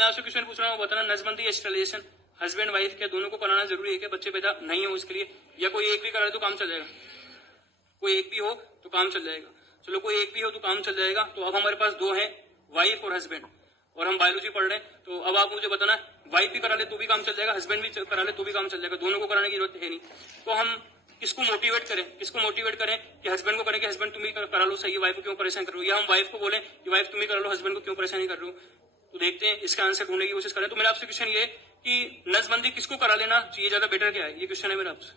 मैं आपसे क्वेश्चन पूछ रहा हूँ, बताना नसबंदी या स्टरलाइजेशन हस्बैंड वाइफ क्या दोनों को कराना जरूरी है क्या? बच्चे पैदा नहीं हो उसके लिए, या कोई एक भी करा तो काम चल जाएगा? कोई एक भी हो तो काम चल जाएगा। चलो कोई एक भी हो तो काम चल जाएगा। तो अब हमारे पास दो हैं, वाइफ और हस्बैंड, और हम बायोलॉजी पढ़ रहे हैं। तो अब आप मुझे बताना, वाइफ भी करा ले तो भी काम चल जाएगा, हस्बैंड भी करा ले तो भी काम चल जाएगा, दोनों को कराने की जरूरत है नहीं। तो हम किसको मोटिवेट करें कि हस्बैंड को करें कि हस्बैंड तुम ही करा लो, सही है, वाइफ को क्यों परेशान कर रहे हो, या हम वाइफ को बोले कि वाइफ तुम ही करा लो, हस्बैंड को क्यों परेशान कर रहे हो? तो देखते हैं, इसका आंसर ढूंढने की कोशिश करें। तो मेरा आपसे क्वेश्चन ये कि नसबंदी किसको करा लेना चाहिए, ज्यादा बेटर क्या है, ये क्वेश्चन है मेरा आपसे।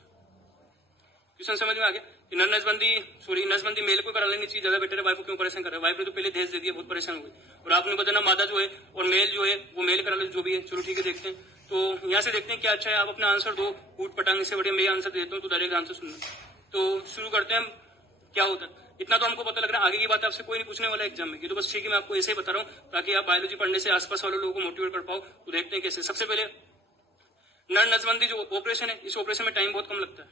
क्वेश्चन समझ में आ गया कि नसबंदी मेल को करा लेनी चाहिए, ज्यादा बेटर है, वाइफ को क्यों परेशान कर रहा है? वाइफ ने तो पहले दहेज दे दिया, बहुत परेशान हो गई, और आपने बताना मादा जो है और मेल जो है वो मेल करा ले, जो भी है। चलो ठीक है, देखते हैं। तो यहाँ से देखते हैं क्या अच्छा है। आप अपना आंसर दो, ऊट पटांग से बढ़िया मैं आंसर देता हूँ, तो डायरेक्ट आंसर सुनना। तो शुरू करते हैं हम। क्या होता है इतना तो हमको पता लग रहा है, आगे की बात आपसे कोई नहीं पूछने वाला एग्जाम में, ये तो बस ठीक है, मैं आपको ऐसे ही बता रहा हूँ ताकि आप बायोलॉजी पढ़ने से आसपास वाले लोगों को मोटिवेट कर पाओ। तो देखते हैं कैसे। सबसे पहले नर नसबंदी जो ऑपरेशन है, इस ऑपरेशन में टाइम बहुत कम लगता है।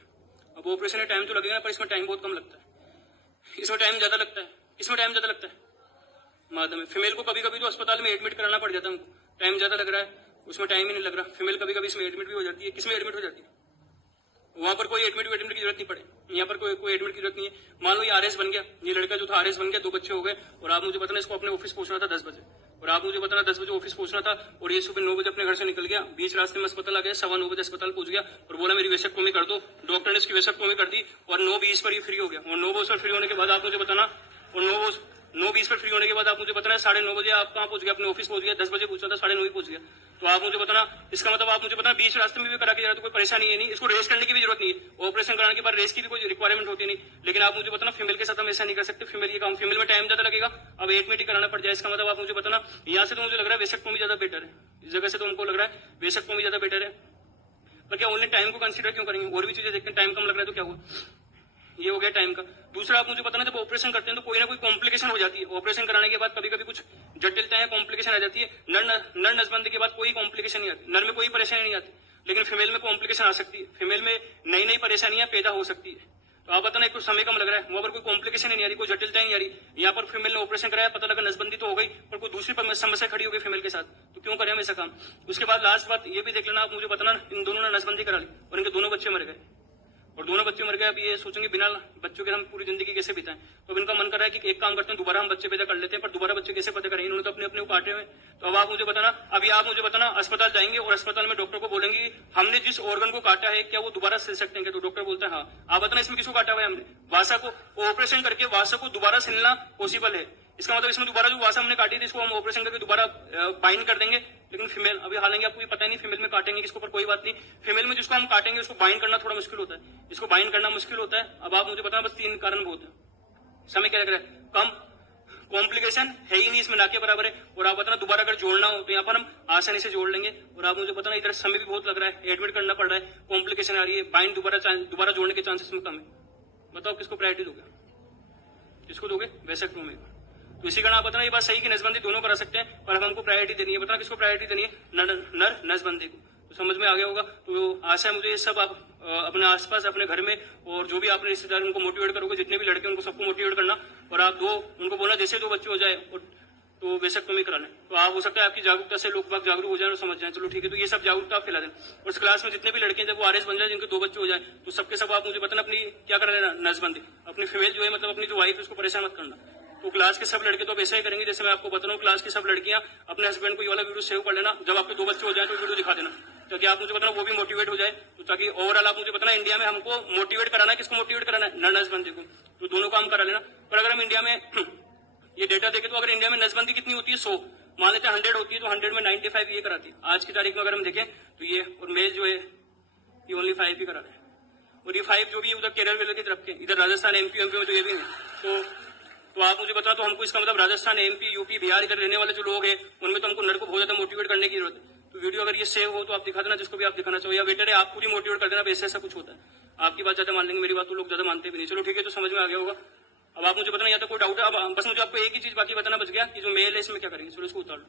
अब ऑपरेशन में टाइम तो लगेगा, पर इसमें टाइम बहुत कम लगता है। इसमें टाइम ज्यादा लगता है, इसमें टाइम ज्यादा लगता है मादा में। फीमेल को कभी कभी तो अस्पताल में एडमिट कराना पड़ जाता है हमको, टाइम ज्यादा लग रहा है, उसमें टाइम ही नहीं लग रहा। फीमेल कभी कभी इसमें एडमिट भी हो जाती है। किसमें एडमिट हो जाती है? वहां पर कोई एडमिट की जरूरत नहीं पड़े, यहाँ पर कोई एडमिट की जरूरत नहीं है। मान लो ये आरएस बन गया, ये लड़का जो था आरएस बन गया, 2 बच्चे हो गए, और आप मुझे बताना इसको अपने ऑफिस पहुंचना था 10 बजे, और आप मुझे बताना 10 बजे ऑफिस पहुंचना था, और ये सुबह 9 बजे अपने घर से निकल गया, बीच रास्ते में अस्पताल आ गया, 9:15 बजे अस्पताल पहुंच गया और बोला मेरी वेसेक्टोमी कर दो। डॉक्टर ने इसकी वेसेक्टोमी कर दी और 9:20 पर ये फ्री हो गया। और 9 बजे फ्री होने के बाद आप मुझे बताना, और 9:20 पर फ्री होने के बाद आप मुझे बताना 9:30 बजे आप कहाँ पहुंच गया? अपने ऑफिस पहुंच गया। 10 बजे पूछा था, 9:30 पहुंच गया। तो आप मुझे बताना, इसका मतलब आप मुझे बताना बीच रास्ते में भी करा के जा रहा तो कोई परेशानी है नहीं, इसको रेस्ट करने की भी जरूरत नहीं है। ऑपरेशन कराने के बाद रेस्ट की भी कोई रिक्वायरमेंट होती नहीं। लेकिन आप मुझे बताना फीमेल के साथ हम ऐसा नहीं कर सकते, फीमेल ये काम, फीमेल में टाइम ज्यादा लगेगा, अब एडमिट ही कराना पड़ जाए। इसका मतलब आप मुझे बताना, यहाँ से तो मुझे लग रहा है वेसेक्टोमी ज्यादा बेटर है, इस जगह से तो हमको लग रहा है वेसेक्टोमी ज्यादा बेटर है। पर क्या ओनली टाइम को कंसीडर क्यों करेंगे? और भी चीजें देखते हैं, टाइम कम लग रहा है तो क्या हुआ, ये हो गया टाइम का। दूसरा आप मुझे बताना, जब ऑपरेशन करते हैं तो कोई ना कोई कॉम्प्लिकेशन हो जाती है। ऑपरेशन कराने के बाद कभी कभी कुछ जटिलताएं, कॉम्प्लिकेशन आ जाती है। नर नसबंदी के बाद कोई कॉम्प्लिकेशन नहीं आती, नर में कोई परेशानी नहीं आती, लेकिन फीमेल में कॉम्प्लिकेशन आ सकती है। फीमेल में नई नई परेशानियां पैदा हो सकती है। तो आप बताना, कुछ समय कम लग रहा है, वहां पर कोई कॉम्प्लिकेशन नहीं आ रही, कोई जटिलता नहीं आ रही। यहाँ पर फीमेल ने ऑपरेशन कराया, पता लगा नसबंदी तो हो गई, पर कोई दूसरी समस्या खड़ी हो गई फीमेल के साथ, तो क्यों करें हम ऐसा काम? उसके बाद लास्ट बात ये भी देख लेना, आप मुझे बताना, इन दोनों ने नसबंदी करा ली और इनके दोनों बच्चे मर गए, और दोनों बच्चे मर गए। अब ये सोचेंगे बिना बच्चों के हम पूरी जिंदगी कैसे बिताएं? तो अब इनका मन कर रहा है कि एक काम करते हैं, दोबारा हम बच्चे पैदा कर लेते हैं, पर दोबारा बच्चे कैसे पैदा करेंगे? इन्होंने तो अपने अपने को काटे हुए। तो अब आप मुझे बताना, अभी आप मुझे बताना, अस्पताल जाएंगे और अस्पताल में डॉक्टर को बोलेंगे हमने जिस ऑर्गन को काटा है क्या वो दोबारा सिल सकते हैं? तो डॉक्टर बोलता है हाँ। आप बताना इसमें किसको काटा हुआ है हमने? वासा को। ऑपरेशन करके वासा को दोबारा सिलना पॉसिबल है। इसका मतलब इसमें दोबारा जो वासा हमने काटी थी, इसको हम ऑपरेशन करके दोबारा बाइंड कर देंगे। लेकिन फीमेल, अभी हालांकि आपको पता नहीं फीमेल में काटेंगे किसको, पर कोई बात नहीं। फीमेल में जिसको हम काटेंगे उसको बाइंड करना थोड़ा मुश्किल होता है, इसको बाइंड करना मुश्किल होता है। अब आप मुझे बताना, बस 3 कारण बहुत है। समय क्या लग रहा है? कम, कॉम्प्लिकेशन है ही नहीं इसमें, ना के बराबर है। और आप बताना दोबारा अगर जोड़ना हो तो यहाँ पर हम आसानी से जोड़ लेंगे। और आप मुझे बताना, इधर समय भी बहुत लग रहा है, एडमिट करना पड़ रहा है, कॉम्प्लिकेशन आ रही है, बाइंड दोबारा जोड़ने के चांसेस में कम है। बताओ किसको प्रायोरिटी दोगे? किसको दोगे? वेसेक्टोमी। तो इसी कारण आप बताना, ये बात सही कि नसबंदी दोनों करा सकते हैं, पर हमको प्रायोरिटी देनी है। बताना किसको प्रायोरिटी देनी है? नर नसबंदी को। तो समझ में आ गया होगा। तो आशा है मुझे ये सब आप अपने आसपास, अपने घर में, और जो भी आपने रिश्तेदार उनको मोटिवेट करोगे, जितने भी लड़के उनको सबको मोटिवेट करना, और आप उनको बोलना जैसे 2 बच्चे हो जाए तो वेसेक्टोमी कराना। तो आप हो सकता है आपकी जागरूकता से लोग बाग जागरूक हो जाए और समझ जाए। चलो ठीक है, तो ये सब जागरूकता आप फैला देना। और इस क्लास में जितने भी लड़के जब वो आरएस बन जाए, जिनके 2 बच्चे हो जाए, तो सबके सब आप मुझे बताना अपनी क्या कर लेना, नसबंदी। अपनी फीमेल जो है, मतलब अपनी जो वाइफ है, उसको परेशान मत करना। तो क्लास के सब लड़के तो अब ऐसा ही करेंगे जैसे मैं आपको बता रहा हूँ। क्लास की सब लड़कियां अपने हस्बैंड को ये वाला वीडियो सेव कर लेना, जब आपके 2 बच्चे हो जाए तो वीडियो दिखा देना, ताकि आप मुझे बताना वो भी मोटिवेट हो जाए। तो ताकि ओवरऑल आप मुझे बताना, इंडिया में हमको मोटिवेट कराना है, किसको मोटिवेट कराना है? नसबंदी को। तो दोनों काम करा लेना। पर अगर हम इंडिया में ये डेटा देखें, तो अगर इंडिया में नसबंदी कितनी होती है? 100 मान लेते हैं 100 होती है, तो 100 में 95 ये कराती है आज की तारीख में। अगर हम देखें तो ये, और मेल जो है ये ओनली 5 ही करा रहे हैं। और ये 5 जो भी है उधर केरल वेरल की तरफ के, इधर राजस्थान एमपी में तो ये भी है। तो आप मुझे बताओ, तो हमको इसका मतलब राजस्थान, एमपी, यूपी, बिहार, इधर रहने वाले जो लोग हैं, उनमें तो हमको नर को बहुत ज्यादा मोटिवेट करने की जरूरत है। तो वीडियो अगर ये सेव हो तो आप दिखा देना जिसको भी आप दिखाना चाहो, या बेटर है आप पूरी मोटिवेट कर देना, ऐसा कुछ होता है। आपकी बात ज्यादा मान लेंगे, मेरी बात तो लोग ज्यादा मानते भी नहीं। चलो ठीक है, तो समझ में आ गया होगा। अब आप मुझे बताना, या तो कोई डाउट है? अब बस मुझे आपको एक ही चीज बाकी बताना बच गया कि जो मेल है इसमें क्या करेंगे। चलो इसको उतार लो।